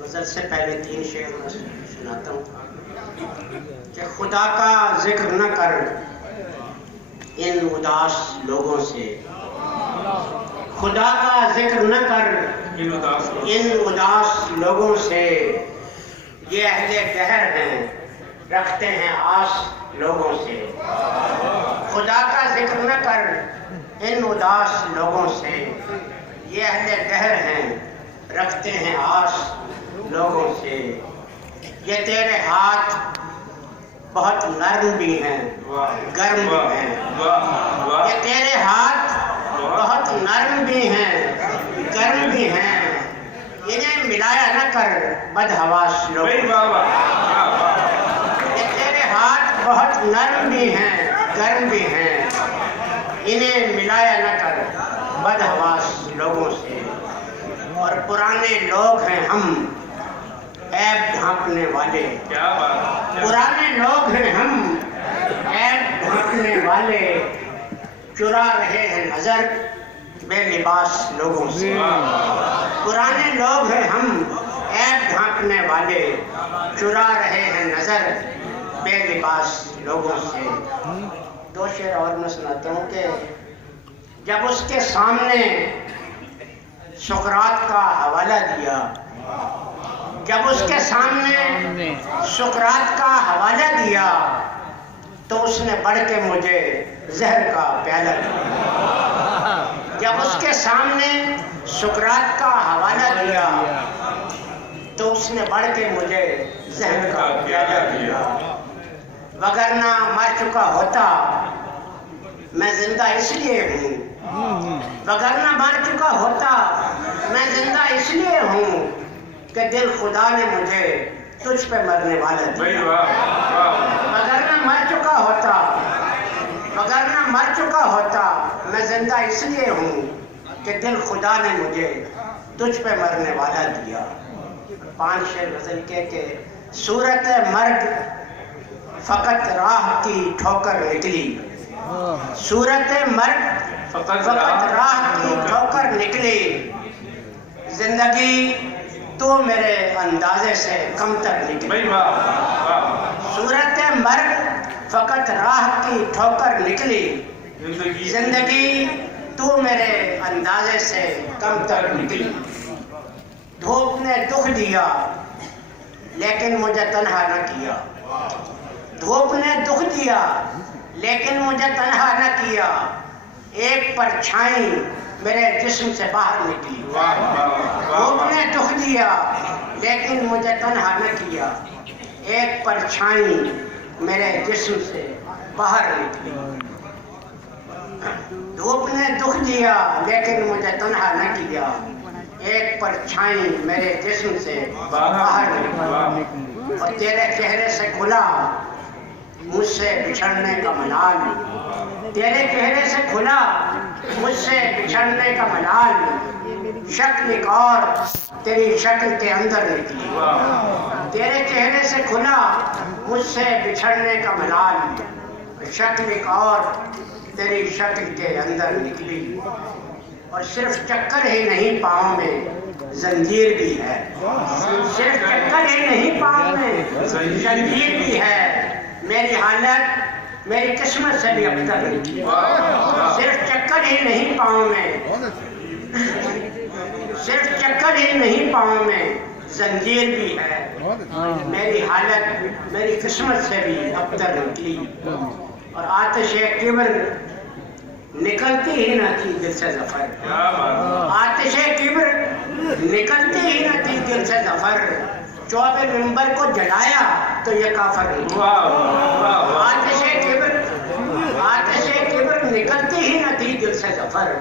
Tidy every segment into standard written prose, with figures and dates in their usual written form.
غزل سے پہلے 3 شعر میں سناتا ہوں کہ خدا کا ذکر نہ کر ان اداس لوگوں سے، خدا کا ذکر نہ کر ان اداس لوگوں سے، یہ اہل دہر ہیں رکھتے ہیں آس لوگوں سے، خدا کا ذکر نہ کر ان اداس لوگوں سے، یہ اہل دہر ہیں رکھتے ہیں آس لوگوں سے، یہ تیرے ہاتھ بہت نرم بھی ہیں گرم بھی ہیں، یہ تیرے ہاتھ بہت نرم بھی ہیں گرم بھی ہیں، انہیں ملایا نہ کر بدحواس لوگوں سے، یہ تیرے ہاتھ بہت نرم بھی ہیں گرم بھی ہیں، انہیں ملایا نہ کر بدحواس لوگوں سے، اور پرانے لوگ ہیں ہم عیب ڈھانپنے والے، پرانے لوگ ہیں ہم عیب ڈھانپنے والے، چرا رہے ہیں نظر بے لباس لوگوں سے، پرانے لوگ ہیں ہم عیب ڈھانپنے والے، چرا رہے ہیں نظر بے لباس لوگوں سے۔ 2 شعر اور میں سناتا ہوں کہ جب اس کے سامنے سقراط کا حوالہ دیا، جب اس کے سامنے سقراط کا حوالہ دیا تو اس نے بڑھ کے مجھے زہر کا پیالہ دیا، جب اس کے سامنے سقراط کا حوالہ دیا تو اس نے بڑھ کے مجھے زہر کا پیالہ دیا، وگرنہ مر چکا ہوتا میں زندہ اس لیے ہوں، وگرنہ مر چکا ہوتا میں زندہ اس لیے ہوں کہ دل خدا نے مجھے تجھ پہ مرنے والا دیا، وگرنہ مر چکا ہوتا، وگرنہ مر چکا ہوتا میں زندہ اس لیے ہوں کہ دل خدا نے مجھے تجھ پہ مرنے والا دیا۔ 5 شعر غزل کے کہ صورت مرگ فقط راہ کی ٹھوکر نکلی، صورت مرگ فقط راہ کی ٹھوکر نکلی، زندگی تو میرے اندازے سے کم تر نکلی، صورت مرگ فقط راہ کی ٹھوکر نکلی، زندگی تو میرے اندازے سے کم تر نکلی، دھوپ نے دکھ دیا لیکن مجھے تنہا نہ کیا، دھوپ نے دکھ دیا لیکن مجھے تنہا نہ کیا، ایک پرچھائی میرے جسم سے باہر نکلی، دھوپ نے دکھ دیا لیکن مجھے تنہا نہ کیا، ایک پرچھائی میرے جسم سے باہر نکلی، دھوپ نے دکھ دیا لیکن مجھے تنہا نہ کیا، ایک پرچھائی میرے جسم سے باہر نکلی، اور تیرے چہرے سے کھلا مجھ سے بچھڑنے کا ملال، تیرے چہرے سے کھلا مجھ سے بچھڑنے کا ملال، شکل ایک اور تیری شکل کے اندر نکلی، تیرے چہرے سے کھلا مجھ سے بچھڑنے کا ملال، شکل ایک اور تیری شکل کے اندر نکلی، اور صرف چکر ہی نہیں پاؤں میں زنجیر بھی ہے، صرف چکر ہی نہیں پاؤں میں زنجیر بھی ہے، میری حالت میری قسمت سے بھی ابتر نکلی، صرف چکر ہی نہیں پاؤں میں، صرف چکر ہی نہیں پاؤں میں زنجیر بھی ہے، میری حالت میری قسمت سے بھی ابتر نکلی، اور آتش کبر نکلتی ہی نہ تھی دل سے ظفر، آتش کبر نکلتی ہی نہ تھی دل سے ظفر، 14 نومبر کو جلایا تو یہ کافر نکلا، آتش کبر نکلتی ہی نہ تھی دل سے ظفر،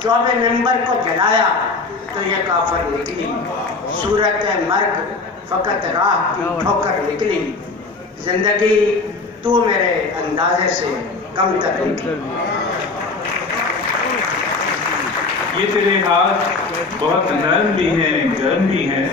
14 نومبر کو جلایا تو یہ کافر نکلی، صورت مرگ فقط راہ کی ٹھوکر نکلی، زندگی تو میرے اندازے سے کم تر نکلی۔ یہ تیرے ہاتھ بہت نرم بھی ہیں گرم بھی ہیں،